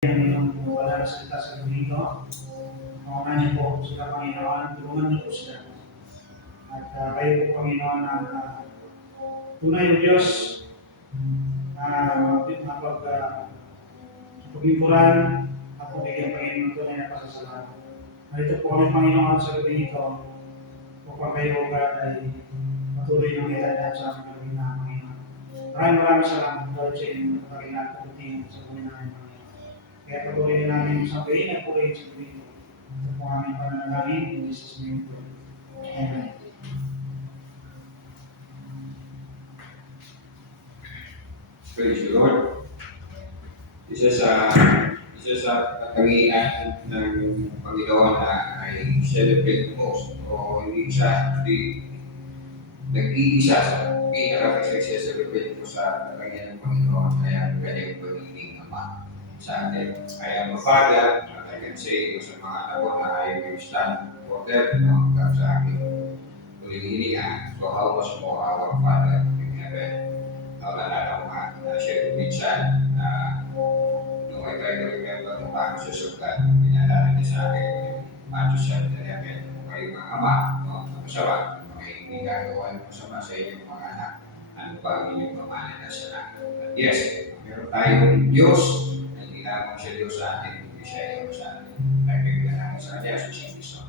Ang inyong wala na salita sa gabi ito. Pangunahan niyo po sila, Panginoon, tulungan niyo po sila. At kayo po, Panginoon, ang tunay ng Diyos na paglingkuran at pabigyan, Panginoon, tunay na pasasalamat. Narito po kami, Panginoon, sa gabi ito upang kayo, God, ay patuloy ng ilalagay sa aming gabi na, Panginoon. Maraming salamat dahil sa inyong pagkakilang pagdating sa buhay namin, Panginoon. Kaya patuloy namin sabihin at patuloy sa gabi ito. Ito po aming pananalangin in Jesus' name. Amen. Praise the Lord. Isa sa katangian ng Panginoon na ay celebrate most o hindi nag-iisa sa pinaka-celebrate ko sa katangian ng Panginoon kaya kanyang pagiging Ama sa atin. I am a father, at I can say ito sa mga anak ko na I will stand for them hanggang sa aking huling hininga. So how much more our Father in heaven. Naalala ko nga na siya minsan nung I try to remember kung paano siya sugat, pinalala niya sa akin yung Matthew 7:11, kung kayo mga ama, masama, mga hindi gagawa ng masama sa inyong mga anak, ano pa ang inyong pamahalaan sa akin. At yes, meron tayong Diyos na hindi lamang siya Diyos sa atin, hindi siya Diyos sa atin. Kaya kayo na namin sa Kanya, sa Sintiso.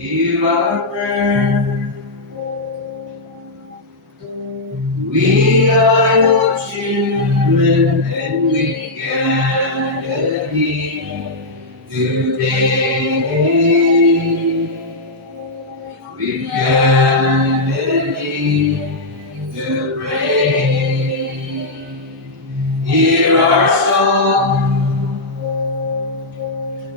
Hear our prayer. We are your children and we gather here today. We gather here to pray. Hear our song.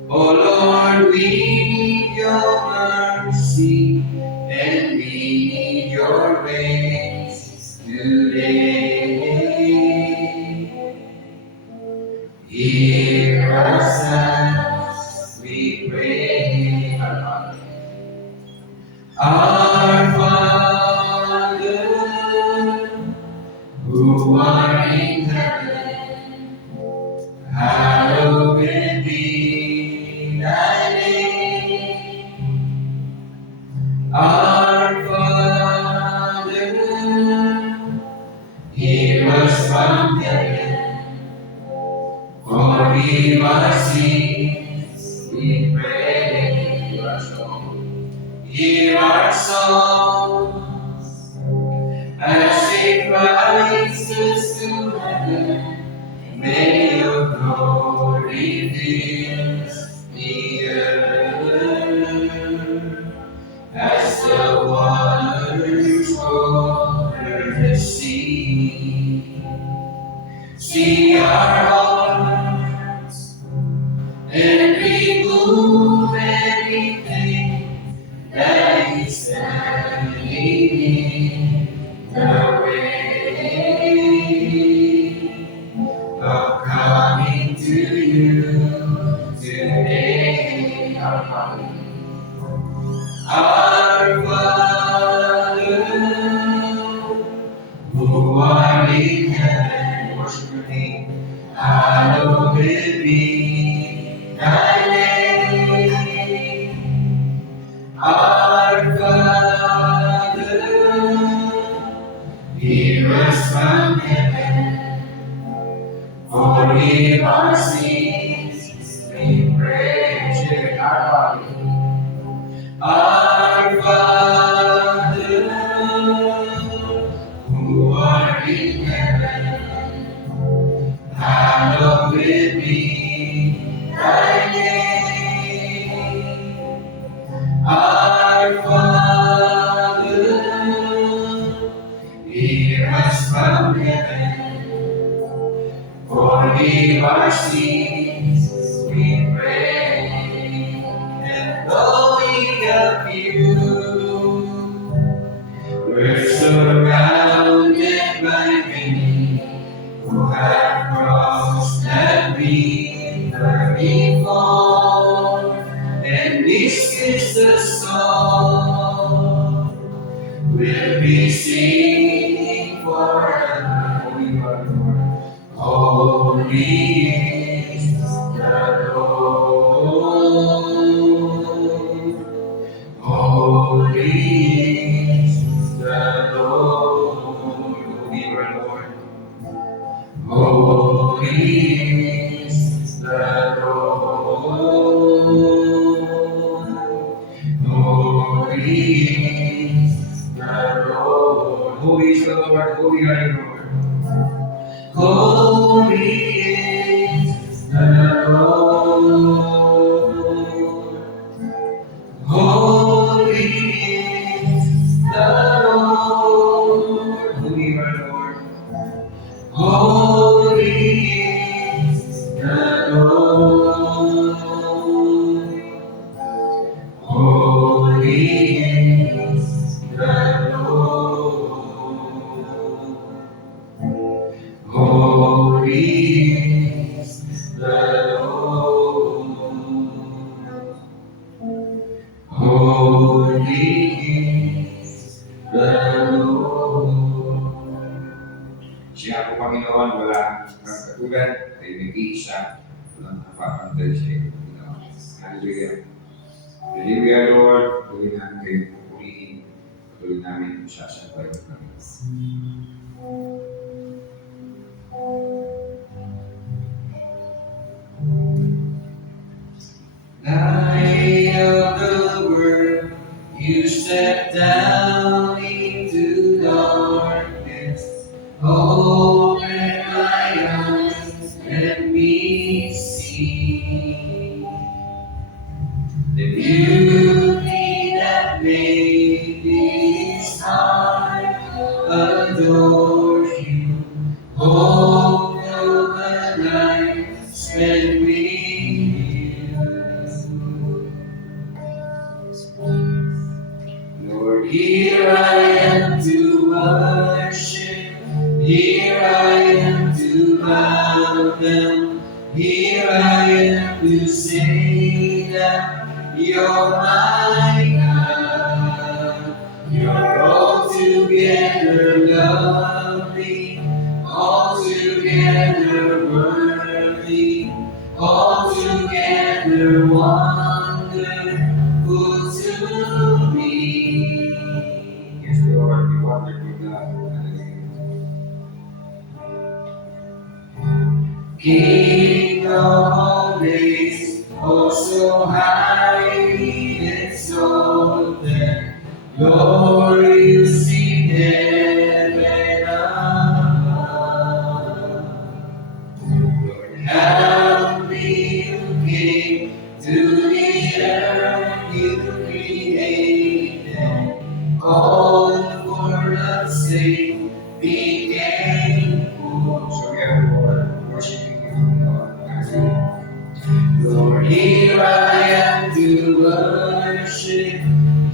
Oh Lord, we need your mercy and we need your grace today. Hear us as we pray. Our Father, who art in heaven, hallowed be thy name. Our Father, hear us from heaven, forgive our sins, we pray. Hear our song. Hear our songs as it rises to heaven. May your glory fill the earth as the waters over the sea. See our hearts and remove anything that is standing in the way of coming to you today. Our Father, who art in heaven, worship your name. Hallowed be thy name. Our Father, hear us from heaven, forgive our sins, we pray. Share our Father. Our Father, who art in heaven, hallowed be thy name. Our Father, hear us from heaven, forgive our sins, we pray. And though we appear, we're surrounded by many who have crossed that river before, and this is the song we'll will be singing forever. Holy you are, Lord. Holy is the Lord. Holy is the Lord. Holy you are, Lord. Holy is the Lord. Holy is the Lord. Holy is the Lord. Holy are you, Lord. Holy is the Lord. Holy is the Lord. Holy are you, Lord. Holy is the Lord. Holy is the Lord. Holy is the Lord. Holy is the Lord. Siya po, Panginoon, wala kang katulad, ay nag-iisa, walang kapapantay sa iyo, Panginoon. Hallelujah. Hallelujah, Lord. Patuloy namin kayo pupurihin. Patuloy namin sasambay ang Panginoon. Light of the world, you step down into darkness. Open my eyes, let me see the beauty that made this heart adore you. Hope of a life spent with you. Lord, here I am to worship. Here I am to bow down. Here I am to say that you're my God. You're altogether lovely, altogether worthy, altogether wonderful to me. Yes, Lord, you wonderful God. King of all days, oh so highly exalted, glorious in heaven above. Lord, how you came to the earth you created, all for our sake became poor. So we are, Lord, worshiping you, Lord. Lord, here I am to worship.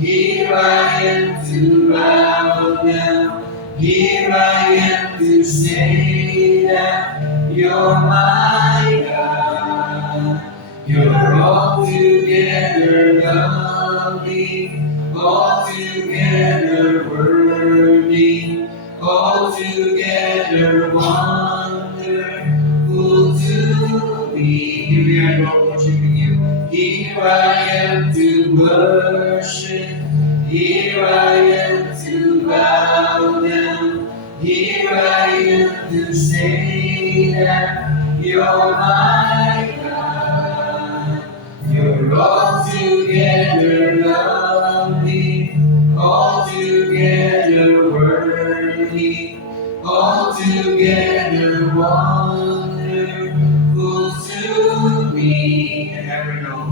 Here I am to bow down. Here I am to say that you're my God. You're altogether lovely, altogether worthy, altogether wonderful to me. Here we are, Lord, worshiping you. Here I am to worship. Here I am to bow down. Here I am to say that you're my God. You're altogether lovely, altogether worthy, altogether wonderful to me. And never know.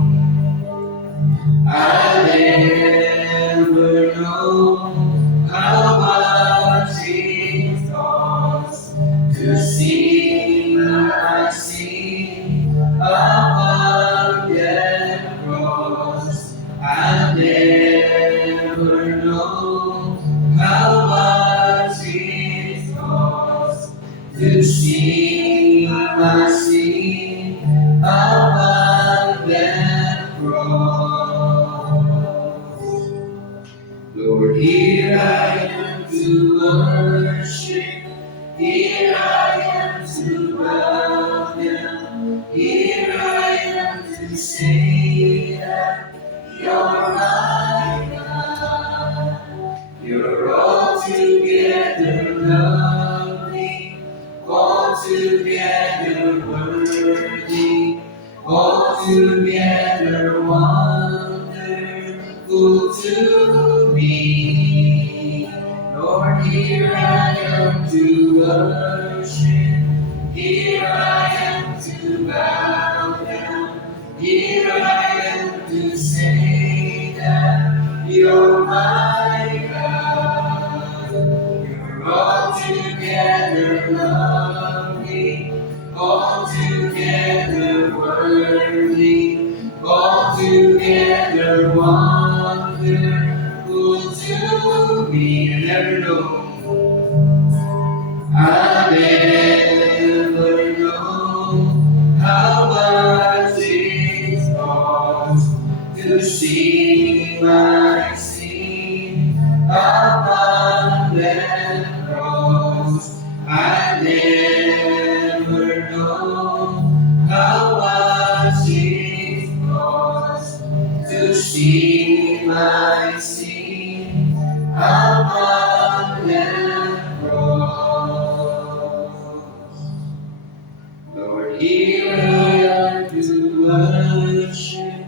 I never know how much it costs to see my sin upon that cross. I never know how much it costs to see my sin upon that cross. Lord, here I am You're altogether lovely, altogether worthy, altogether wonderful to me. Lord, here I am to worship, here I am to bow down, here I am to say that you're my God. You're altogether lovely, altogether worthy, altogether wonderful to me. And never know, I never know how much it costs to see my sin upon that cross. I never know how much it costs to see my sin upon that cross. Lord, here I am to worship,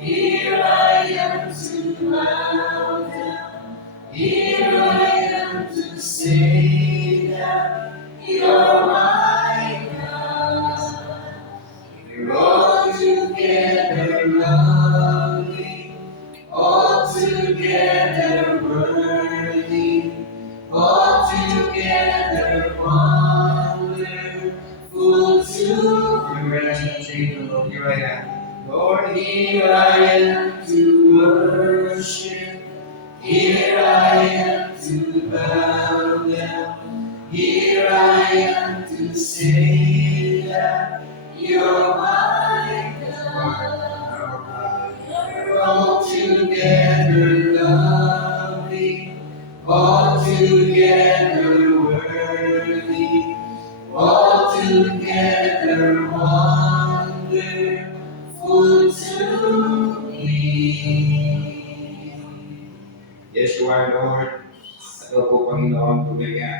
here I am to bow down, here I am to say that you're my God. You're altogether lovely, altogether worthy, altogether wonderful to me. Lord, here I am. Lord, here I am to worship, here I am to bow down, here I am to say that you're my God. You're altogether lovely, altogether worthy, altogether wonderful to me. Yes, you are Lord. At o po, Panginoon, tunay nga,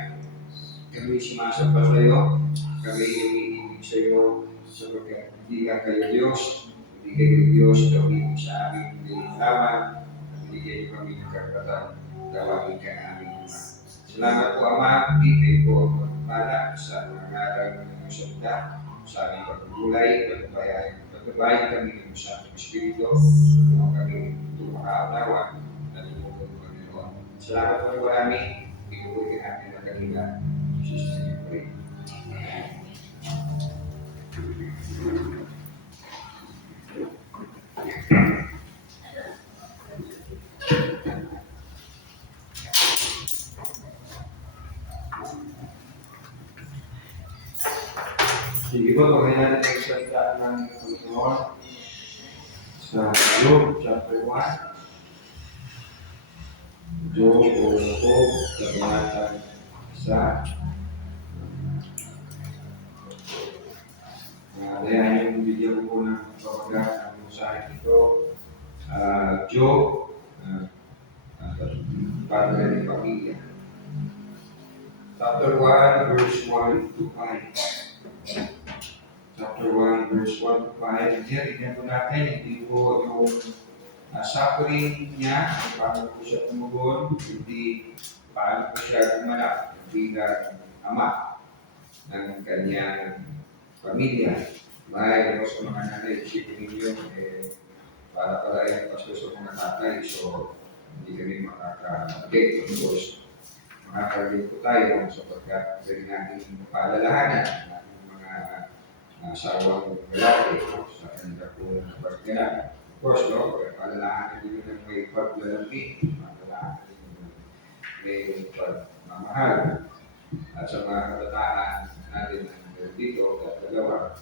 kami sumasamba sa iyo, kami umiibig sa iyo, sapagkat hindi ka kayo Diyos, hindi kayo Diyos, gawin mo sa amin, hindi lamang, hindi kayo kami ng karapatan, tawagin ka namin Ama. Salamat po, Ama, hindi po pagpala sa mga ngaral ng inyong salita, sa aming pagpulay, pagbabayan kami ng Santong Espiritu, tulungan kami tumakaatawan, at tulungan ng Panginoon. Salamat po marami, ituloy ka namin ang kanila. Jesus' name we pray. Sige po, pagkaya natin ang salita ng Panginoon sa Job chapter 1. Job o Job, kabanata 1. Kaya yung video ko ng pagkakas ng usahin ito, Job, padre ng pamilya. Chapter 1, verse 1 to 5. Chapter 1, verse 1 to 5. Tignan po natin, hindi po yung suffering niya, paano po siya tumugon, hindi paano po siya gumanap bilang ama ng kanyang pamilya. May sa mga nanay, isipin ninyo, para pala yung pasto sa mga tatay, so hindi kami makaka-update. Of course, makaka-update po tayo sapagkat pwede natin paalalahanan ng mga asawang lalaki sa kanila po ng pagkailan. Of course, paalalahanan din ng may paglalambing, paalalahanan din ng may pagmamahal. At sa mga kabataan natin dito at dalawa,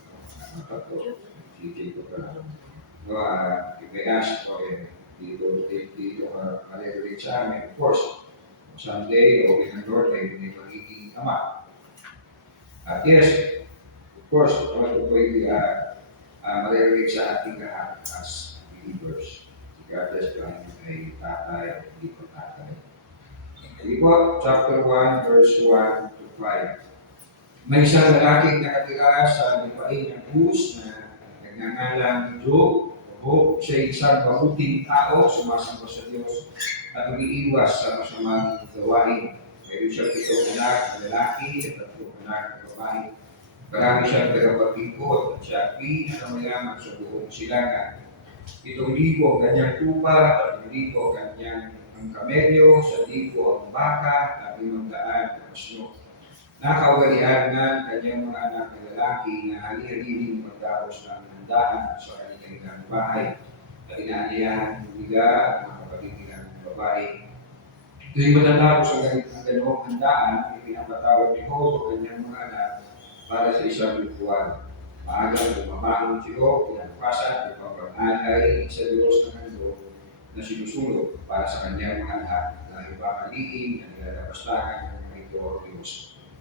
tatlo, si Jacob ka if I ask ko dito malilate sa amin, of course, someday, o in the Lord, ay hindi magiging ama. At yes, of course, ito po ay malilate sa ating lahat as believers. Regardless kung ay tatay o hindi ko tatay. Sige po, chapter 1, verse 1 to 5. May isang lalaking nakatira sa lupain ng Uz na nagngangalang Job. O siya isang mabuting tao, sumasamba sa Diyos at umiiwas sa masamang gawain. Mayroon siya 7 anak na lalaki at 3 anak na babae. Marami siyang tagapaglikod at siya ang pinakamayaman sa buong silangan. 7,000 ang kanyang tupa, 3,000 ang kanyang ang kamelyo, 1,000 ang baka, at 500 ang asno. Nakaugalian ng kanyang mga anak na lalaki na hali-haliling magdapos ng handaan sa kanilang bahay. At inaaniyahan ng biga at mga kapatid nilang babae. Tuwing matatapos ang ganong handaan, ipinapatawag ni Job ang kanyang mga anak para sa isang ritual. Maagang bumabangon si Job, pinapasan, ipapag-alay sa Diyos ng handog na sinusulog para sa kanyang mga anak na ipakaliin at nilalabastakan ng mga ito o Diyos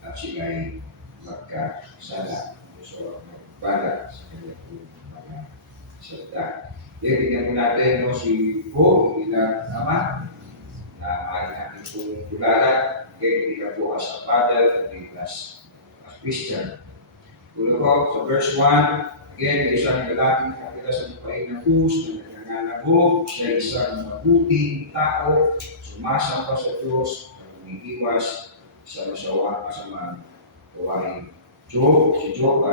at sila'y magkasala. So, magbalat sa kanyang mga salita. Kaya tingnan mo natin si Job, bilang ama, na maaari natin kung tularan, kaya hindi ka po as a father at as Christian. Ulo ko, sa verse 1, again, may isang lalaking nakatira sa lupain ng Uz na nangangalabog, siya isang mabuting tao, sumasamba sa Diyos at umiiwas sa masamang gawain. Si Job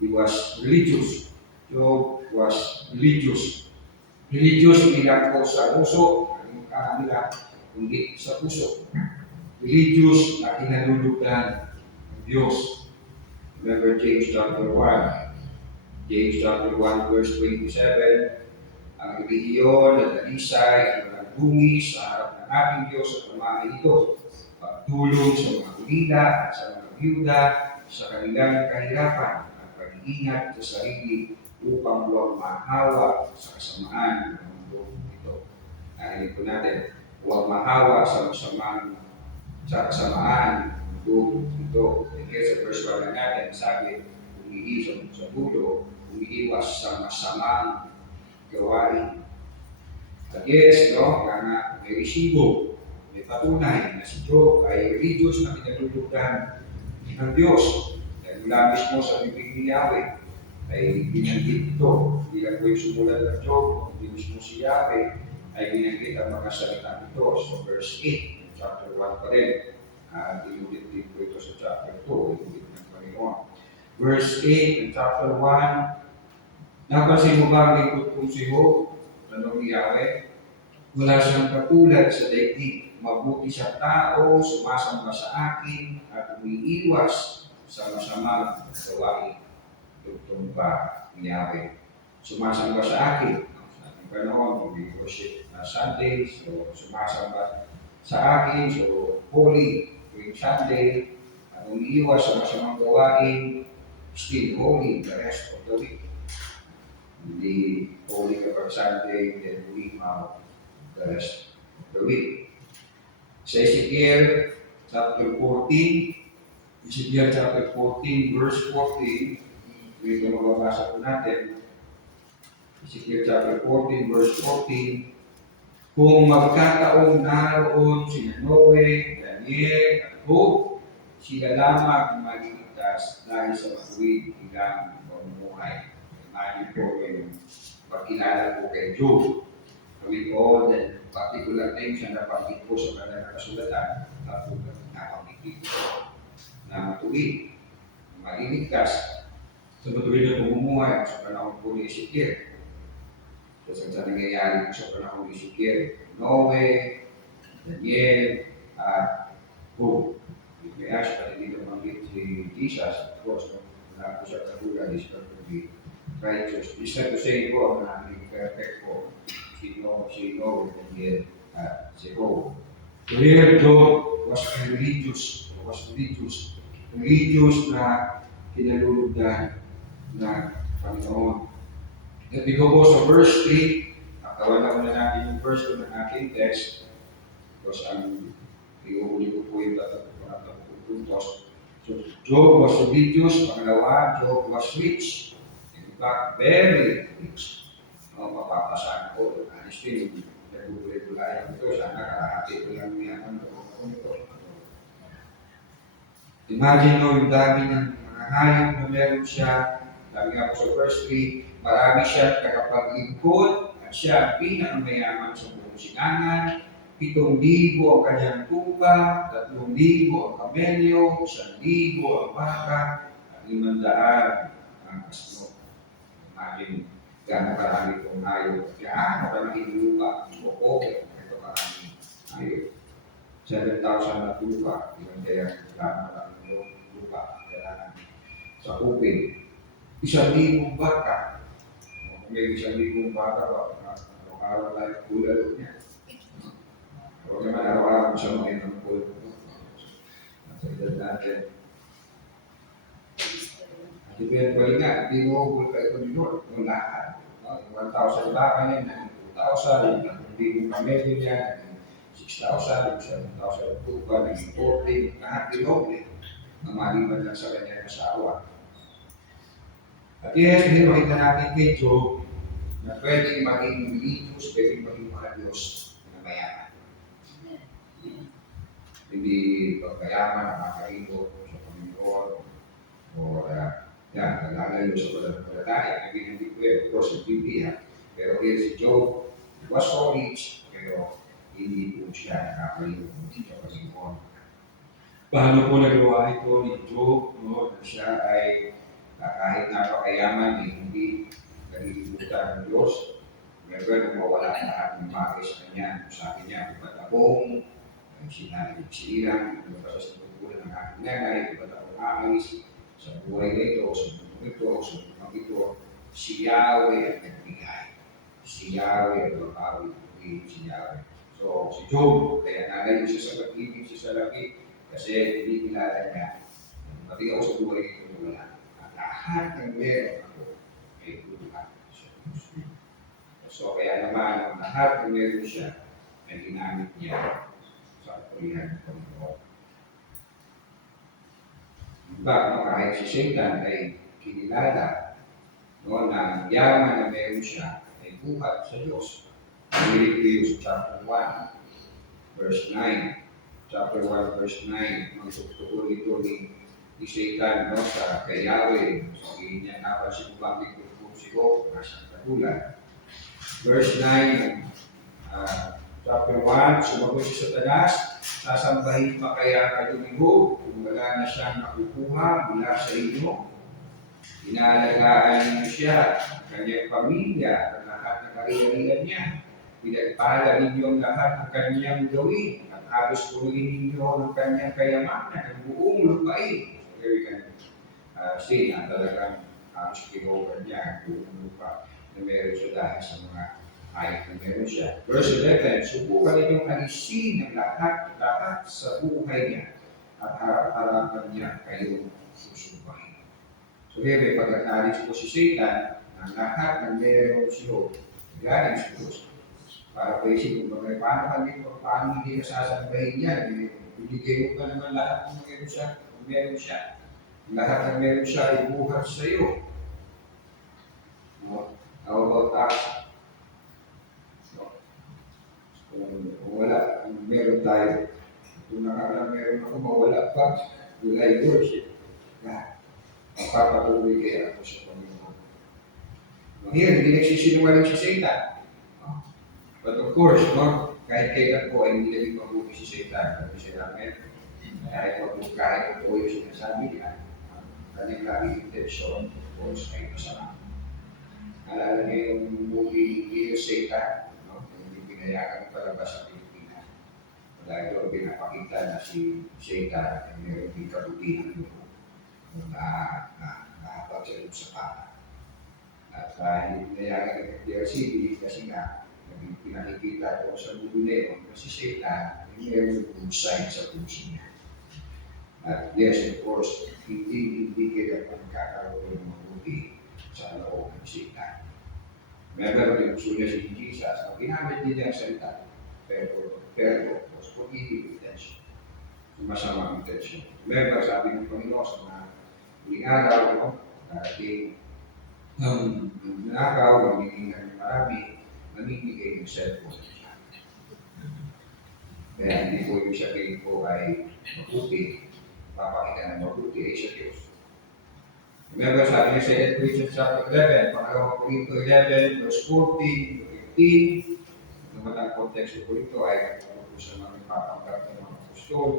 he was religious. Job was religious. Religious bilang po sa puso, ang nila, kundi sa puso. Religious na kinalulugan ng Diyos. Remember James chapter 1. James chapter 1 verse 27. Ang relihiyon at dalisay at walang bungis sa harap ng ating Diyos at pamahay ito. Pagtulong sa mga ulila at sa mga biyuda sa kanilang kahirapan at pag-iingat sa sarili upang huwag mahawa sa kasamaan ng mundo ito. Narinig po natin, huwag mahawa sa kasamaan ng mundo ito. Kaya sa verse 1 natin, sabi, umiiwas sa bulo, umiiwas sa masamang gawain. At yes, kaya may resibo, may patunay na si Job ay religious na pinalulugan ng Diyos. Dahil mula mismo sa bibig ni Yahweh, ay binanggit ito. Hindi lang po yung sumulat ng Job, hindi mismo si Yahweh, ay binanggit ang mga salita nito. So verse 8, chapter 1 pa rin. Dinulit din po ito sa chapter 2, dinulit ng Panginoon. Verse 8 ng chapter 1, napansin mo ba ang lingkod kong si Job? Tanong ni Yahweh, wala siyang katulad sa daigdig. Mabuti siyang tao, sumasamba sa akin, at umiiwas sa masamang gawain. Tugtong pa ni Yahweh. Sumasamba sa akin. Sa ating panahon, we worship na Sunday, so sumasamba sa akin, so holy tuwing Sunday, at umiiwas sa masamang gawain, still holy the rest of the week. Hindi holy kapag Sunday, then limaw the rest of the week. Sa Ezekiel chapter 14, Ezekiel chapter 14, verse 14, ito mababasa po natin. Ezekiel chapter 14, verse 14, kung magkataong naroon sina Noe, Daniel, at Job, sila lamang magiligtas dahil sa matuwid nilang pamumuhay. Imagine po yung pagkilala po kay Job. With all the particular things na napanggit po sa kanilang kasulatan, at po napanggit po na matuwid, maliligtas sa matuwid na pamumuhay sa panahon po ni Ezekiel. Sa nangyayari sa panahon ni Ezekiel, Noe, Daniel, at Job. Kaya siya hindi namanggit si Jesus, of course, wala po siya katulad, is not to be righteous. It's not to say po ang naging perfect po, si Noe, Daniel, at si Job. So here, Job was religious na kinalulugan ng Panginoon. At we go po sa verse 3, nakawan na natin yung verse 2 ng ating text, because ang iuuli ko po yung tatapos puntos. So, Job was religious. Pangalawa, Job was rich. In fact, very rich. Mapapasahan ko. Honestly, nagbubulit-bulayan ito. Sana kalahati ko lang niya. Imagine mo yung dami ng mga hayop na meron siya. Dami nga po sa verse 3, marami siyang tagapaglingkod at siya ang pinakamayaman sa buong sinangan. 7,000 ang kanyang tupa, 3,000 ang kamelyo, 1,000 ang baka, at 500 ang kasno. Imagine, gano'ng karami itong hayop. Gaano karami lupa, buko, ito karami hayop. 7,000 na lupa, yun kaya gano'ng karami lupa, kailangan sa upin. 1,000 baka. Kung may 1,000 baka, araw-araw tayo kulalo niya. Huwag naman araw-araw siya ng kulalo. Sa edad natin. At eventually nga, hindi mo hukul kayo ni Lord kung lahat. 1,000 baka niya, 2,000, 3,000 kamelyo niya, 6,000, 7,000 tupa, 14, lahat dinoble na maliban lang sa kanyang asawa. At yes, hinakita natin kay Job na pwedeng maging religious, pwedeng maging mga Diyos na mayaman. Hindi pagkayaman, nakakaibot sa Panginoon, o nalalayo sa palataya. Hindi pwede, of course, hindi yan. Pero here si Job, he was so rich, pero hindi po siya nakakaibot sa Panginoon. Paano po nagawa ito ni Job, no, na siya ay kahit napakayaman, hindi nalilimutan ng Diyos. Meron na mawala lahat ng bagay sa kanya. Sabi niya, iba't akong sinailang, iba't sa tungkulan ng aking nanay, iba't akong aalis sa buhay na ito, sa mundo ito, sa mundo ito. Si Yahweh ang nagbigay. Si Yahweh ang makawi, si Yahweh. So, si Job, kaya nalayo siya sa pag-ibig sa salapi, kasi hindi kilala niya. Pati ako sa buhay ito wala. Lahat ng meron ako ay tulad sa Diyos. So kaya naman, ang lahat ng meron siya ay ginamit niya sa kapulihan ng Panginoon. Diba, kahit si Satan ay kinilala no, na ang yaman na meron siya ay buhat sa Diyos. Piliin ko yung chapter 1, verse 9. Chapter 1, verse 9. Magtutuloy ito ni Satan, no, sa kay Yahweh. Sabihin niya, napansin ko ba ang pagkukusi ko? Nasa katulad. Verse 9, chapter 1, sumagot si Satanas, sasambahin pa kaya kayo ni Job kung wala na siyang nakukuha mula sa inyo? Inaalagaan niyo siya, ang kanyang pamilya, at lahat ng kariyarihan niya. Pinagpala ninyo ang lahat ng kanyang gawin, at halos punuin ninyo ng kanyang kayamanan, ang buong lupain. Very kind of say na talagang halos kinuha niya ang buong lupa na meron siya dahil sa mga ayat na meron siya. Verse 11, subukan ninyong alisin ang lahat sa buhay niya at harap-harapan niya kayong susubahin. So here, may pagkakalis po si Satan ng lahat ng meron siya galing sa Diyos. Para po isip kung paano hindi nasasambahin niya, ibigay mo pa naman lahat ng meron siya. Lahat ng meron siya ay buhat sa iyo. No? How about us? No? Kung wala, meron tayo. Kung meron ako, mawala pa, will I worship? Magpapatuloy kaya ako sa Panginoon. No, here, hindi nagsisinungaling si Satan. No? But of course, no, kahit kailan po ay hindi naging mabuti si Satan. Kasi siya namin, kahit po yung sinasabi niya, kanyang laging intensyon, of course, ay masama. Alala niyo yung movie Leo Satan, no? Yung pinayagan palabas sa Pilipinas. Dahil doon pinapakita na si Satan ay mayroon din kabutihan na nakapagsalip sa pata. At hindi pinayagan ng FDRCB kasi nga pinakikita ko sa movie na yun kasi Satan ay mayroon good side sa puso niya. At yes, of course, hindi kaya pagkakaroon ng mabuti sa loob ng Satan. Remember, yung gusto niya si Jesus, ang ginamit din niya ang salita, pero, of course, pag-ibig intention. Masamang intention. Remember, sabi ng Panginoon sa mga huling araw, no? Dahil ang nanakaw, magiging marami, namimigay ng cellphone. Kaya hindi po yung sabihin ko ay mabuti papakita ng mabuti ay sa Diyos. Remember, sabi niya sa Ephesians chapter 11, pangalawang Korinto 11, verse 14 to 15, naman ang konteksto ko ito ay tungkol sa mga ipapangkat ng mga apostol.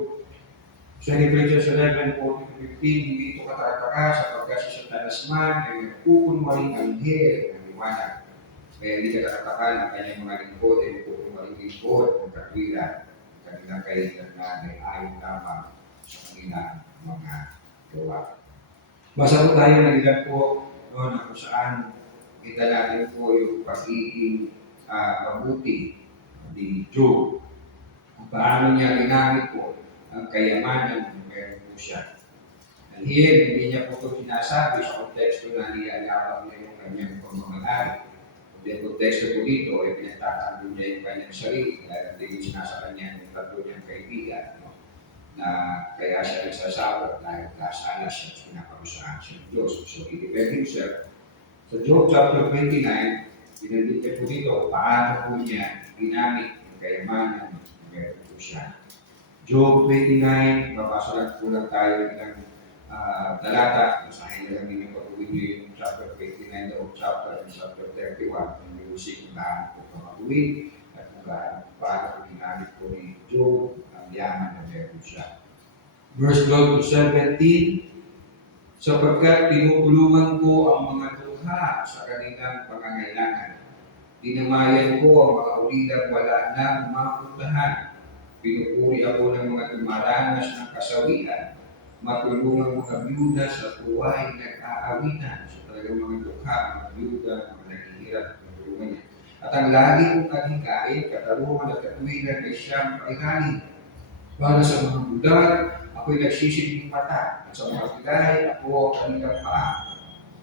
Sa Ephesians 11, 14 to 15, hindi ito katarapaka sapagkat si Satanas man ay nagpupunwaring anghel ng liwanag. Kaya hindi katatakan ang kanyang mga lingkod ay nagpupunwaring lingkod ng katwiran. Kanilang kailangan ay ayon lamang sa kanilang mga gawa. Basa po tayo ng ilan po na kung saan kita natin po yung pagiging mabuti ni Job. Kung paano niya ginamit po ang kayamanan na meron po siya. And here, hindi niya po ito sinasabi sa konteksto na niyayabang niya yung kanyang pamamalaan. Kundi ang konteksto po dito ay pinagtatanggol niya yung kanyang sarili dahil hindi sinasaka niya yung tatlo niyang kaibigan. Na kaya siya nagsasabot dahil kasalas siya at pinaparusahan siya ng Diyos. So, i-defend himself. Sa Job chapter 29, pinagdikit po dito paano po niya ginamit ang kayamanan na meron po siya. Job 29, babasa lang po lang tayo ng talata. Masahin na lang ninyo patuloy niyo yung chapter 29 o chapter 31. Yung music kung gaano po pamatuloy at kung paano po ginamit po ni Job ang yaman na meron siya. Verse 12 to 17, sapagkat tinutulungan ko ang mga duha sa kanilang pangangailangan. Dinamayan ko ang mga ulilang wala nang mapuntahan. Pinupuri ako ng mga dumaranas ng kasawian. Matulungan mga byuda sa buhay nag-aawitan. So talagang mga dukha, mga byuda, mga naghihirap, matulungan niya. At ang lagi kong kalingkain, katarungan at katuwiran ay siyang pailalim. Para sa mga budag, ako'y nagsisilbing mata. At sa mga pilay, ako ang kanilang paa.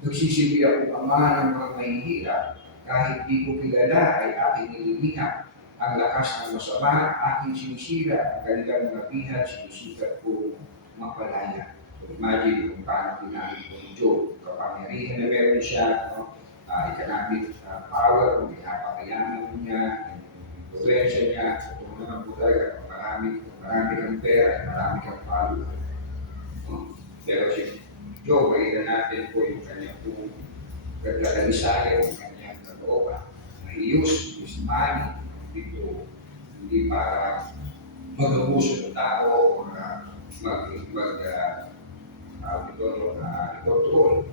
Nagsisilbi ako ama ng mga mahihirap. Kahit di ko kilala ay aking nililingap. Ang lakas ng masama, aking sinisira. Ang kanilang mga bihag, sinisikat ko mapalaya. So imagine kung paano ginamit ko ni Job. Kapangyarihan na meron siya, economic power, kung pinapakayanan niya, influensya niya, ito naman po talaga, marami kang pera, marami kang follower. Pero si Job, makita natin po yung kanyang kung gagdalisaya yung kanyang kalooban. Na i-use his money dito, hindi para mag-abuso ng tao o i-control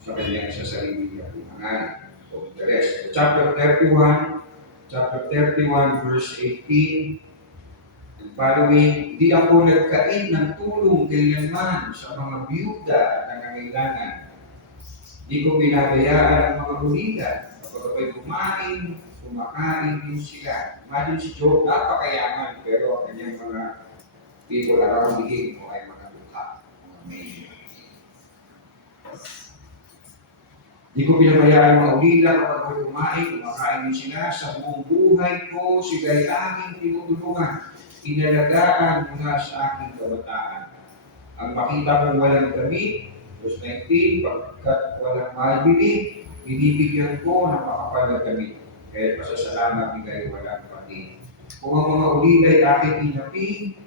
sa kanyang sarili niya pangalan. So, the rest. Chapter 31, verse 18, and following, di ako nagkain ng tulong kailanman sa mga byuda at nangangailangan. Di ko pinabayaan ang mga buligan. Kapag ako'y kumakain din sila. Imagine si Job, napakayaman, pero ang kanyang mga people around him o ay mga dukha, mga may. Di ko pinabayaan mga ulila kapag ako'y kumakain din sila. Sa buong buhay ko, sila'y aking tinutulungan. Inalagaan mula sa aking kabataan. Ang makita kong walang damit, verse 19, pagkat walang mabili, binibigyan ko ng makapal na damit. Kaya pasasalamat bigay walang pati. Kung ang mga ulila'y aking inaping,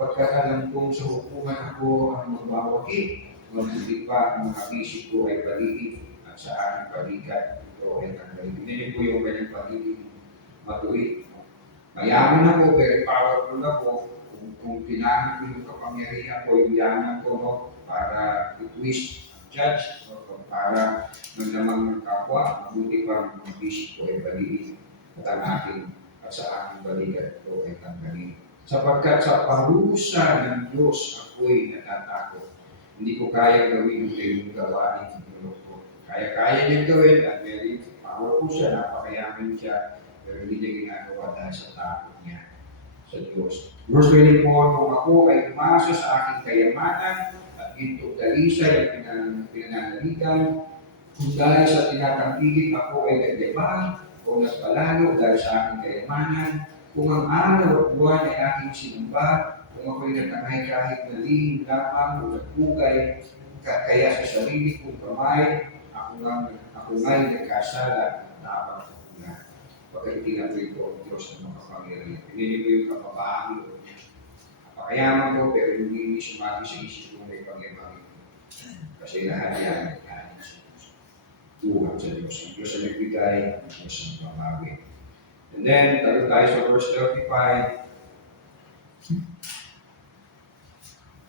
pagkat alam kong sa hukuman ako ang magbawakit, mabuti pa ang mga bisip ko ay balikin at sa aking balikat ito ay tanggalin. Hindi po yung kanyang pagiging matuwid. Mayaman ako, very powerful ako. Kung pinamit ko yung kapangyarihan ko, yung yaman ko, no, para i-twist ang judge, no, para maglamang ng kapwa, mabuti pa ang mga bisip ko ay balikin at ang aking at sa aking balikat ito ay tanggalin. Sapagkat sa parusa ng Diyos ako'y natatakot. Hindi ko kaya gawin yung kayong gawain ng Diyos ko. Kaya niyang gawin at very powerful siya, napakayaman siya, pero hindi niya ginagawa dahil sa takot niya sa Diyos. Verse 24, kung ako ay umasa sa aking kayamanan at ito dalisay ang pinananaligan, kung dahil sa tinatangkilik ako ay nagyabang o nagpalalo dahil sa aking kayamanan, kung ang araw at buwan ay aking sinumba, kung ako'y nagtangay kahit na lihim lamang o nagpugay, kaya sa sarili kong kamay, ako nga'y nagkasala, dapat ako na. Pagkat tinatuloy ko ang Diyos ng makapangyarihan. Pinili ko yung kapabaan niya. Mayaman ko pero hindi sumagi sa isip ko may pag-ibang. Kasi lahat yan ay kanin sa Diyos. Buhat sa Diyos. Ang Diyos ang nagbigay, ang Diyos ang pamawi. And then, tayo sa verse 35.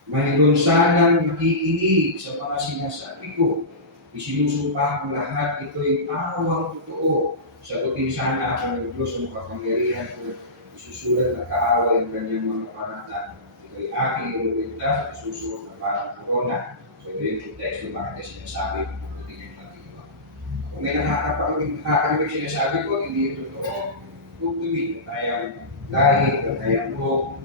May gonsalang nakikinig sa mga sinasabi ko. Isinusumpa ko lahat, ito'y pawang totoo. Sagutin sana ako ng Diyos ang makapangyarihan ko. Isusulat na kaaway ang kanyang mga panatan. Ito'y aking iluwintas, isusulat na parang corona. So ito yung text na bakit sinasabi ng mabuti ng pagkinawa. Kung may nakakarinig sinasabi ko, hindi ito totoo. Tutuwid, katayang lahi, katayang buhok.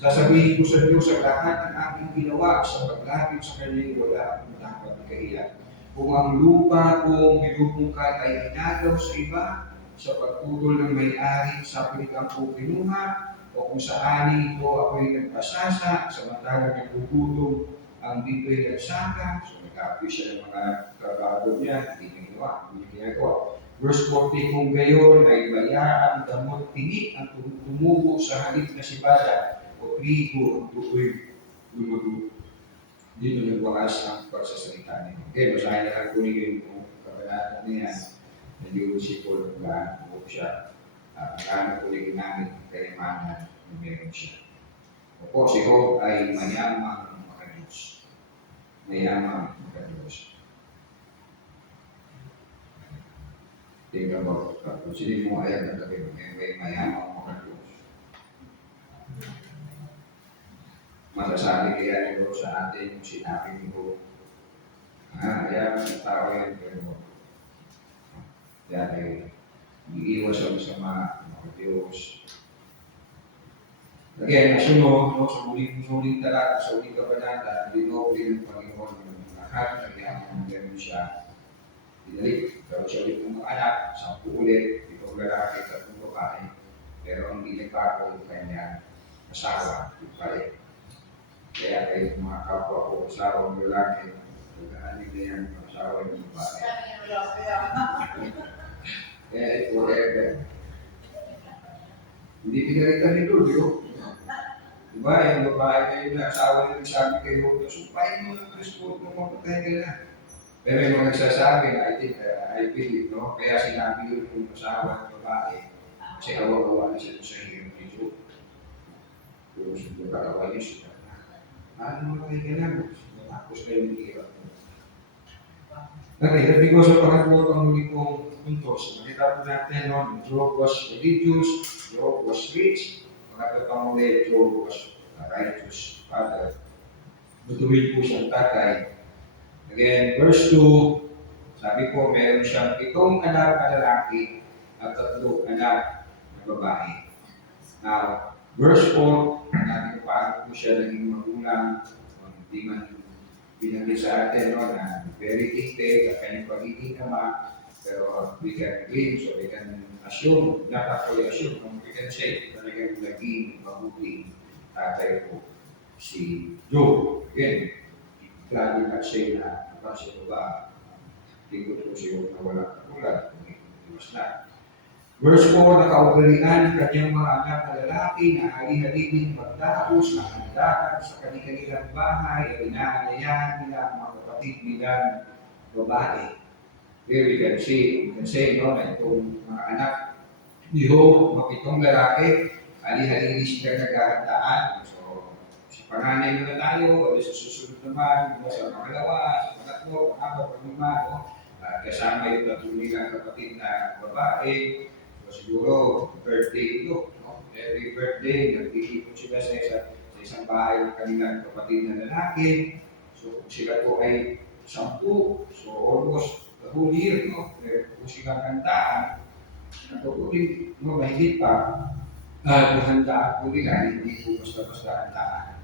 Sasabihin ko sa Diyos ang lahat ng aking ginawa sa paglapit sa Kanya'y wala akong dapat ikahiya. Kung ang lupa kong binubungkat ay inagaw sa iba, sa pagtutol ng may-ari sa pilikang ko kinuha, o kung sa ani ito ako'y nagpasasa, samantalang nagugutom ang dito'y nagsaka, so nag-apoy siya ng mga trabaho niya, hindi ginagawa. Verse 40, kung gayon ay bayaan, damot, tinik ang tumubo sa halip na sibada, o trigo ang tukoy lumago. Dito nagwakas ang pagsasalita niya. Okay, basahin na lang kunin yung kabanata niya. Nag-iwan si Paul ng gaano po siya. Gaano po yung ginamit ng kayamanan na meron siya. Opo, si Job ay mayamang makadiyos. Mayamang makadiyos. Tingnan mo, kung sinin mo ayat na tabi, may mayamang makadiyos. Masasabi kaya ni Lord sa atin kung sinabi ni Lord. Kaya ang tao yan, pero yan ay iiwas ang sama ng Diyos. Again, nasunod, no, sa muling talata, sa muling kabanata, dinobli ng Panginoon ng lahat ng yaman ng meron siya. Dinalik, pero siya ulit ng mga anak, 10 ulit, 7 lalaki, 3 babae. Pero ang dinagbago yung kanyang asawa, yung pare. Kaya kayo mga kapwa ko, asawa ng lalaki, nag-aanig na yan, asawa ng babae. Kaya forever. Hindi pinalitan ni Lord, yun. Diba, yung babae kayo na asawa nyo sabi kayo, sumpahin mo ng Kristo, mamapatay ka na. Pero yung mga nagsasabi na, I believe, no? Kaya sinabi yun yung asawa ng babae, kasi kawawa na siya sa hirap ni Job. Kung sundo ka kawawa niyo siya. Ano mo kayo kailangan? Tapos kayo ng hirap. Okay, that because of pangalawa ang muli kong puntos. Nakita po natin, no? Job was religious, Job was rich, pangalawa muli, Job was a righteous father. Matuwid po siyang tatay. Again, verse 2, sabi po, meron siyang 7 anak na lalaki at 3 anak na babae. Now, verse 4, natin paano po siya naging magulang, hindi man binanggit sa atin, no, na very detailed, at kanyang pagiging ama, pero we can claim, so we can assume, not actually assume, we can say, talagang naging mabuting tatay po si Job. Again, lagi na say na napansin ko ba, lingkod ko si Job na walang katulad, kung iwas na. Verse 4, nakaugalian ng kanyang mga anak na lalaki na hali-halin magdaos na kandakan sa kanilang bahay at inaanayahan nila ang mga kapatid nilang babae. Here we can say, no, na itong mga anak ni Job, mga 7 lalaki, hali-halin sila naghahandaan. So, sa panganay na tayo, o sa susunod naman, sa pangalawa, sa pangatlo, pang-apat, pang-lima, no? Kasama yung 3 nilang kapatid na babae. Siguro, birthday ito. No? Every birthday, nagtitipon sila sa isang bahay ng kanilang kapatid na lalaki. So, kung sila po ay 10, so almost the whole year, no? Kung sila kantaan, natutuloy, no, mahigit pa, handaan po nila, hindi po basta-basta handaan.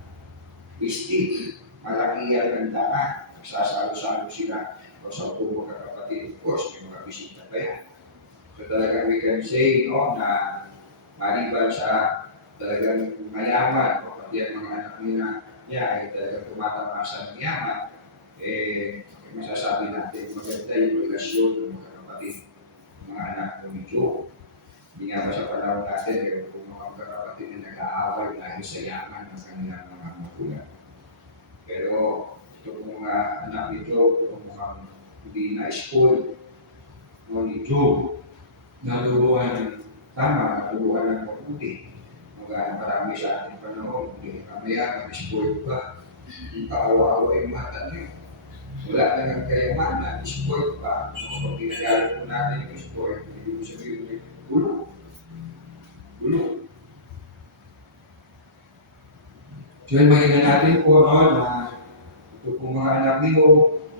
Still, malaki ang handaan. Nagsasalo-salo sila. O 10 magkakapatid, of course, may mga bisita pa yan. So talagang we can say, no, na maliban sa talagang mayaman, o pati ang mga anak niya ay talagang tumatamasa ng yaman, masasabi natin maganda yung relasyon ng mga kapatid, mga anak ko ni Job. Hindi nga ba sa panahon natin, pero kung mga magkakapatid na nag-aaway dahil sa yaman ng kanilang mga magulang. Pero ito pong mga anak nito, kung mukhang hindi na-spoil no, ni Job, naturuan ng tama, naturuan ng mabuti. Mga marami sa ating panahon, hindi kamaya, mag-spoil pa. Yung kaawa-awa yung mata niyo. Wala na ng kayamanan, spoil pa. So, kapag ginagalit po natin yung spoil, hindi mo sabihin, gulo. Gulo. So, makikita natin po no, na ito pong mga anak niyo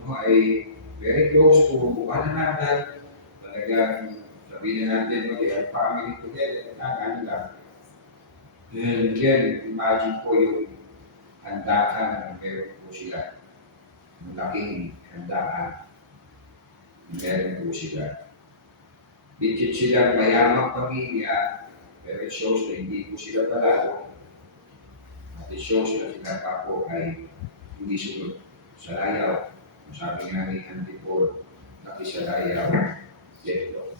no, ay very close to one another. Talagang sabihin na natin, no, they are family together, kanila. And again, imagine po yung handaan na meron po sila. Malaking handaan na meron po sila. Digit silang mayamang pamilya, pero it shows na hindi po sila palalo. At it shows na sila pa po ay hindi sunod sa layaw. Sabi nga ni Andy Paul, nakisalayaw, dito.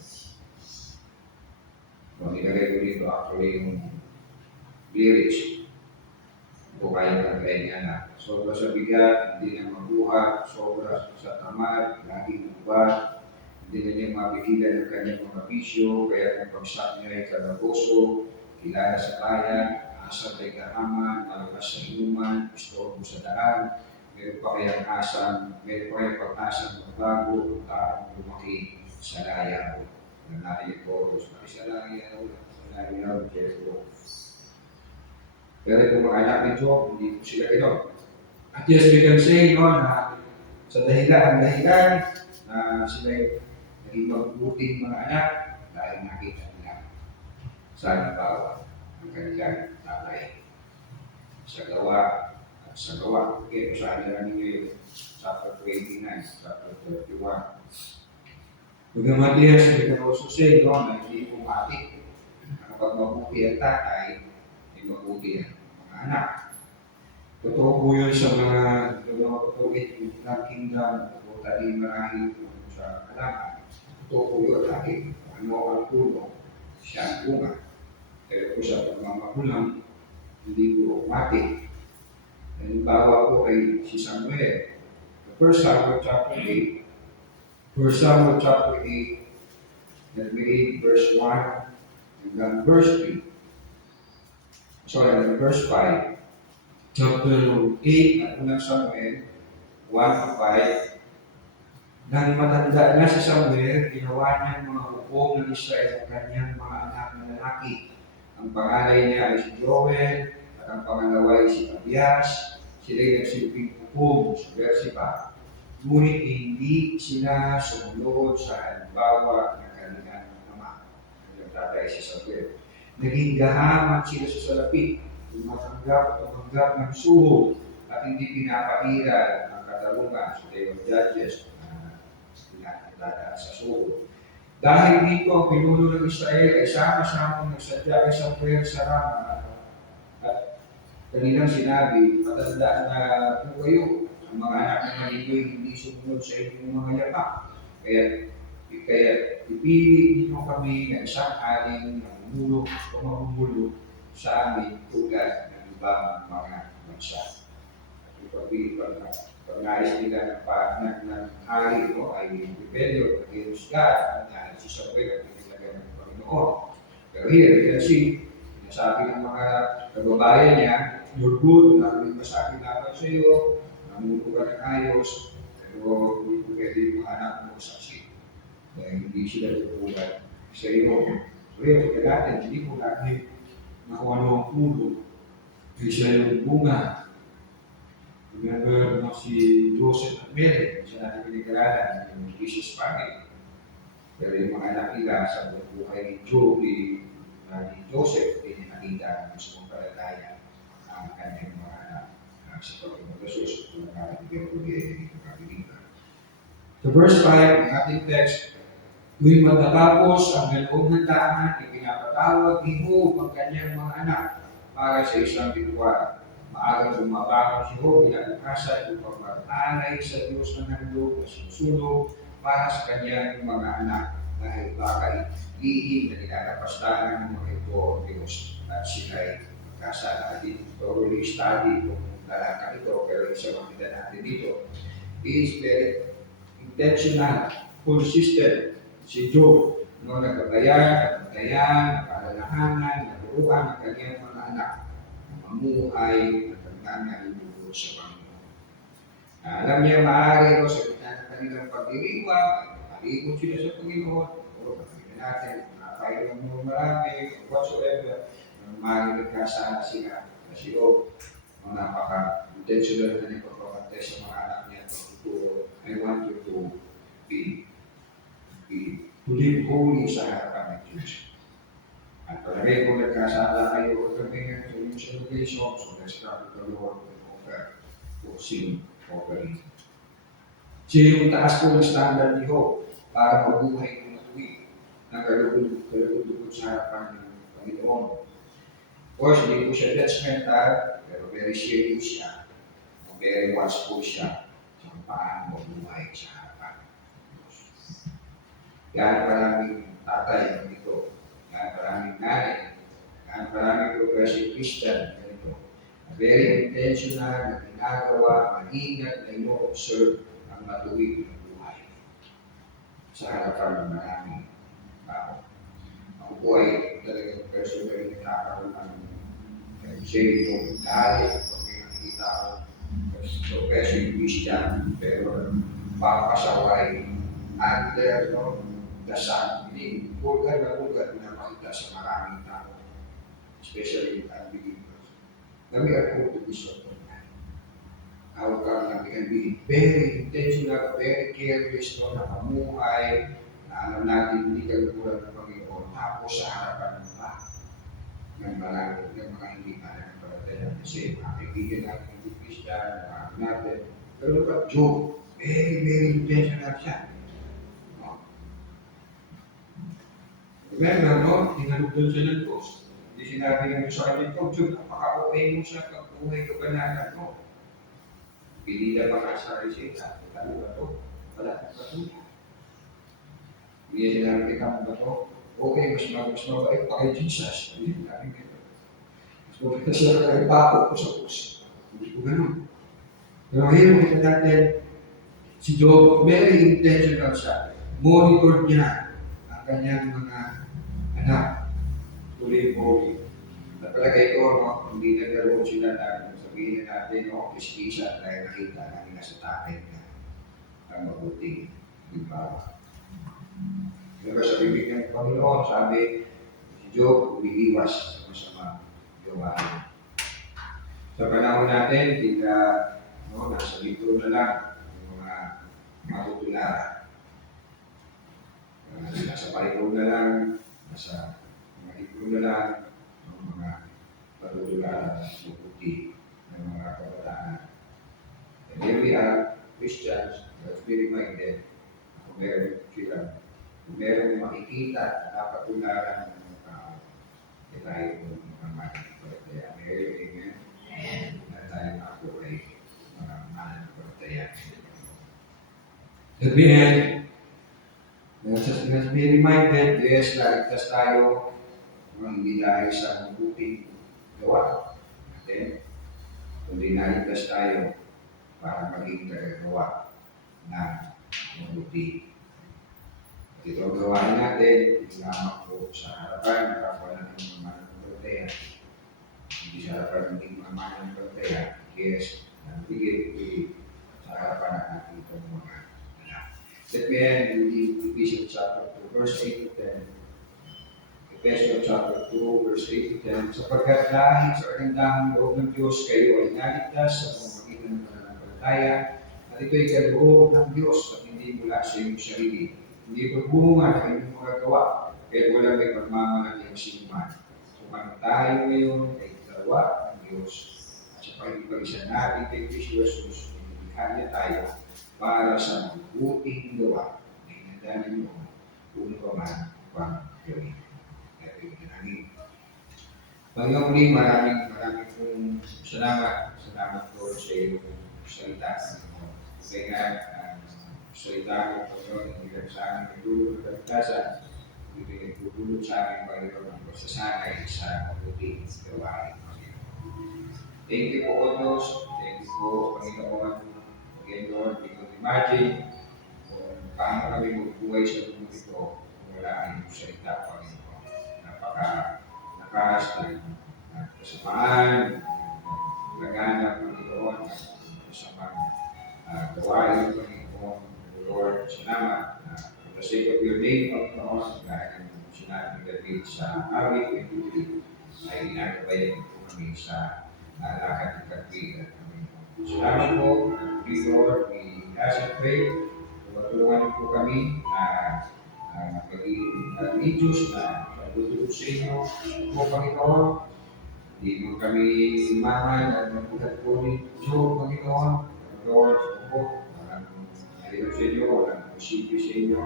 So, nilagay ko dito actually yung lyrics. O kaya ng kanyang anak. Sobra sa bigat, hindi na mabuhat, sobra sa tamad, laging ubat, hindi na niya mapigilan ng kanyang mga bisyo, kaya kung pagsak niya ay kalaboso, kilala sa bayan, asal ay kahaman, malakas sa inuman, istorbo sa daan, meron pa kayang meron pa kayang pag-asang magbago, taong lumaki sa layaw. Nangyari yung chorus, sa layaw, Jericho. Pero itong mga anak ni Job, hindi po sila gano'n. At yes, we can say no, na sa dahilan na sila naging mabubuting mga anak dahil nakita nila sa halimbawa ng kanilang tatay. Sa gawa at sa gawa. Okay, basahin na ninyo yung chapter 29, chapter 31. Bagamat yes, we can also say no, na hindi pumatik. Kapag mabuti ang tatay, ay mabuti ang mga anak. Totoo po yun sa mga patuloy ng kingdom o tali marahil sa kalaman. Totoo po yun dahil ano ang tulong, siya ang bunga. Pero po sa pagmamagulang, hindi po automatic. Halimbawa po ay si Samuel. The 1 Samuel chapter 8, 1 Samuel chapter 8, let me read verse 1 hanggang verse 3. Sorry, verse 5. Chapter 8 at unang Samuel 1 to 5. Nang matanda na si Samuel, ginawa niya mga hukong ng Israel at kanyang mga anak na lalaki. Ang pangalay niya ay si Joel at ang pangalawa ay si Abias. Sila ay nagsilbing hukom sa Beersheba. Ngunit hindi sila sumunod sa halimbawa ng kanilang ama. Ang tatay si Samuel. Naging gahaman sila sa salapi. Tumatanggap at tumanggap ng suho at hindi pinapaira ang katarungan sa Day of Judges na pinakilala sa suho. Dahil dito ang pinuno ng Israel ay sama-samang nagsadya kay Samuel sa Rama at kanilang sinabi, matanda na po kayo, ang mga anak ng malinoy hindi sumunod sa inyong mga yapak. Kaya ipili niyo kami ng isang aling namumulo o mamumulo sa amin tulad ng ibang mga bansa. At pag nais nila ng hari o ay rebellion against God, at si Samuel at pinilagay ng Panginoon. Pero here, we can see, sinasabi ng mga kababayan niya, you're good, namin masabi naman sa iyo, namuno ka ng ayos, pero hindi ko pwede yung mga anak mo saksi. Dahil hindi sila tutulad sa iyo. So yun, kaya hindi ko natin na kung ano ang puno, ay siya yung bunga. Remember no, si Joseph at Mary, siya natin pinag-aralan, yung Jesus family. Pero yung mga anak nila sa buhay ni Joseph, hindi nakita ng sa palataya ang kanyang mga anak sa Panginoon Jesus kung nakakibigyan ko din ng kabiligan. So verse 5, ang ating text, tuwing matatapos ang ganoong handaan, ipinapatawag ni Job ang kanyang mga anak para sa isang ritual. Maagang bumabangon si Job pinalakasan upang mag-alay sa Diyos ng handog na sinusunog para sa kanyang mga anak. dahil baka lihim na nilalapastaan ng mga ito o Diyos at sila'y magkasala din. Thoroughly study kung lalakad ito, pero isa makita natin dito is very intentional, consistent. Si Job, no, nagbabayan, naalalahanan, naruruan ang kanyang mga anak na mamuhay at naglulugod sa Panginoon. Alam niya maaari ito sa gitna ng kanilang pagdiriwang, malikot sila sa Panginoon, o pagkakita natin, nakakayo ng mga marami, whatsoever, maaaring nagkasala sila kasi Job, napaka-intentional na niya pagpapantay sa mga anak niya pagtuturo. I want you to to live holy sa harapan ng Diyos. At palagay kung nagkasala kayo o kami sa inyong celebration, so let's start with the Lord with offer for sin offering. Siya yung taas po ng standard ni Job para mabuhay ng matuwid na kalugod sa harapan ng Panginoon. Of course, hindi po siya judgmental, pero very serious siya. Very watchful siya sa kung paano mabuhay sa harapan ng Diyos. Yan maraming tatay ganito. Yan maraming nanay. Yan maraming progressive Christian ganito. Very intentional na ginagawa, maingat na ino-observe ang matuwid ng buhay sa harapan ng maraming tao. Ako po ay talagang personally nakakaroon ng yung galit pag may nakikita ako progressive Christian pero papasaway under the sun. Hindi, vulgar na makita sa maraming tao, especially with unbelievers. Na we are called to be sort of that. How come na we can be very intentional, very careless na pamuhay, na alam natin hindi kalukulan ng Panginoon, tapos sa harapan ng tao ng mga hindi mananampalataya kasi mga kaibigan natin hindi Christian, mga natin. Pero look at Job, very intentional siya. No? Remember, no? Tinalugtod siya ng Diyos. Hindi sinabi ng Diyos sa kanya, Job, napaka-okay mo siya pag buhay ka ba natin, no? Pinila pa ka sa resita, talo ba ito? Wala ka ba ito? Hindi sinabi kita mo ba ito? Okay, mas mabait pa kay Jesus. Hindi namin ito. Mas mabait siya kay Paco ko sa puso. Hindi ko ganun. Pero ngayon, kita natin, si Job, very intentional siya. Monitor niya ang kanyang mga anak. Tuloy holy. At palagay ko, no, hindi nagkaroon sila na sabihin natin, no, kiskisa dahil nakita na nila sa tatay na ang mabuting limbawa. Diba sa bibig ng Panginoon, sabi, si Job, umiiwas sa masamang gawain. Sa panahon natin, nasa libro na lang yung mga matutularan. Nasa Bible na lang, nasa mga libro na lang, yung mga matutularan, mabuti ng mga kabataan. And here we are, Christians, let's be reminded kung meron sila. Kung meron makikita, dapat tularan ng mga tao, e tayo po mga mananampalataya. Amen. Na tayo ako ay mga mananampalataya. At the end, let's be reminded, yes, laligtas tayo, hindi dahil sa mabuting gawa natin, kundi naligtas tayo para maging tagagawa na mabuti. Ito ang gawain natin, hindi lamang po sa harapan ng kapwa natin mga mananampalataya. Hindi sa harapan ng hindi mga mananampalataya, yes, nabigit sa harapan ng ating mga anak. Let me end with Ephesians chapter 2, verse 8 to 10. Ephesians chapter 2, verse 8 to 10. Sapagkat dahil sa kagandahang loob ng Diyos, kayo ay naligtas sa pamamagitan ng pananampalataya, at ito'y kaloob ng Diyos at hindi mula sa iyong sarili. Hindi pagbunga ng inyong mga gawa, pero wala may pagmamalaki ang sinuman. So, kung tayo ngayon ay gawa ng Diyos, at sa pag-ibalisan natin kay Kristo Jesus, inikanya tayo para sa mabuting gawa na inanda ninyo kung pa man pang gawin. At ikinangin. Panginoon muli, maraming pong salamat. Salamat po sa iyong salita. Kaya salita ng Panginoon, hindi lang sa amin nagdulot ng kaligtasan, hindi nagdudulot sa amin, Panginoon, ang pagsasanay sa mabuting gawain, Panginoon. Thank you po, O Diyos. Thank you po, Panginoon. Again, Lord, we can imagine kung paano kami magbuhay sa mundo ito kung wala ang iyong salita, Panginoon. Napaka-lakas ng kasamaan, laganap, Panginoon, kasamang gawain, Panginoon, Lord, salamat for the sake of your name, Panginoon, dahil ang sinabi ni David sa awit 23 ay ginagabayan po kami sa lakad ng kagbigan, Panginoon. Salamat po, Lord, we ask and pray, tulungan po kami na maging medios na tutulog sa inyo po, Panginoon. Hindi mo kami limangan at magbuhat po ninyo, Panginoon. Lord, po, walang mahirap sa inyo, walang posible sa inyo.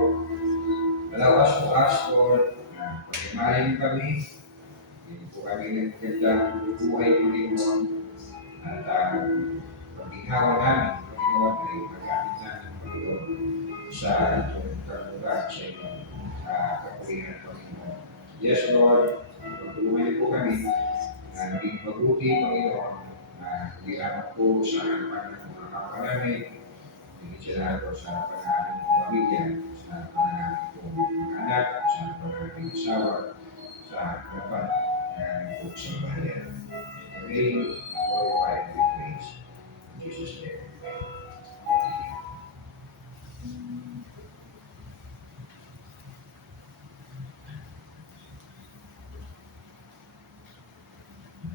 Malawas po us, Lord, na pag-imahin kami. Hindi po kami nagkandang buhay, Panginoon. At pag-ihawa namin, Panginoon, ay magamit namin, Panginoon, sa itong kalugar sa inyong kapulihan, Panginoon. Yes, Lord, pagtulungan po kami na naging mabuti, Panginoon, na hindi lamang po sa harapan ng mga kapanamin, hindi sila po sa harapan ng aming pamilya, sa harapan ng aming mga anak, sa harapan ng aming asawa, sa harapan ng aming po sa bayan. In the name, glorified with praise. In Jesus' name.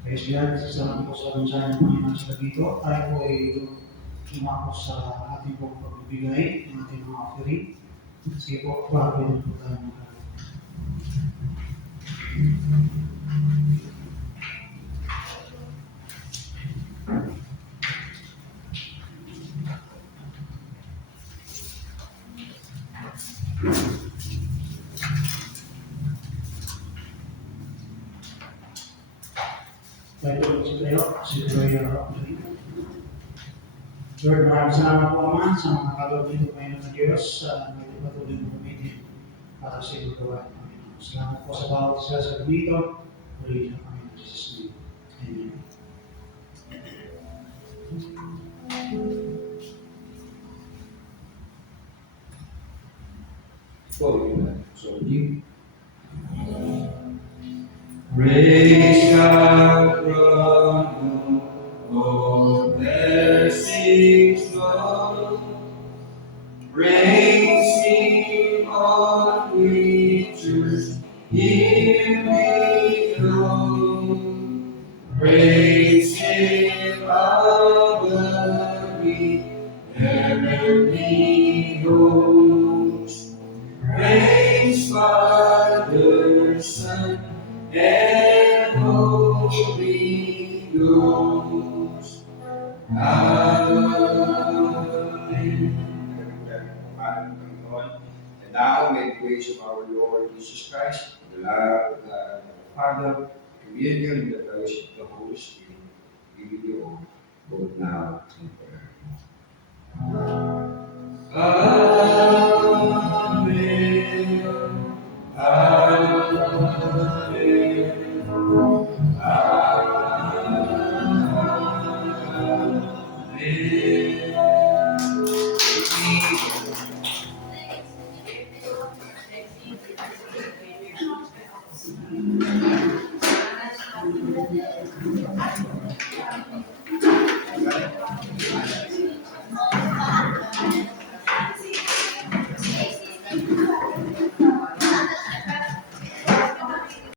Praise God, sasama po sa bansa ng Panginoon sa dito. Tayo po ay sumako sa ating pong pagbibigay ng ating mga offering. Sige po, bago po tayo magkakaroon. Tayo po tayo, Lord, maraming salamat po naman sa mga kaloob nito, Panginoon ng Diyos, sa mga patuloy mo gamitin para sa iyong gawain, Panginoon. Salamat po sa bawat isa sa dito. Purihin ang Panginoon Jesus' name. Amen. Praise God from all blessings flow. Praise Him, all creatures here below. Praise Him above the heavenly hosts. Praise Father, Son, and Holy Ghost. Amen. And now may the grace of our Lord Jesus Christ, the love of God, the Father, communion and the fellowship of the Holy Spirit, be with you all, both now and forever. Amen. Amen.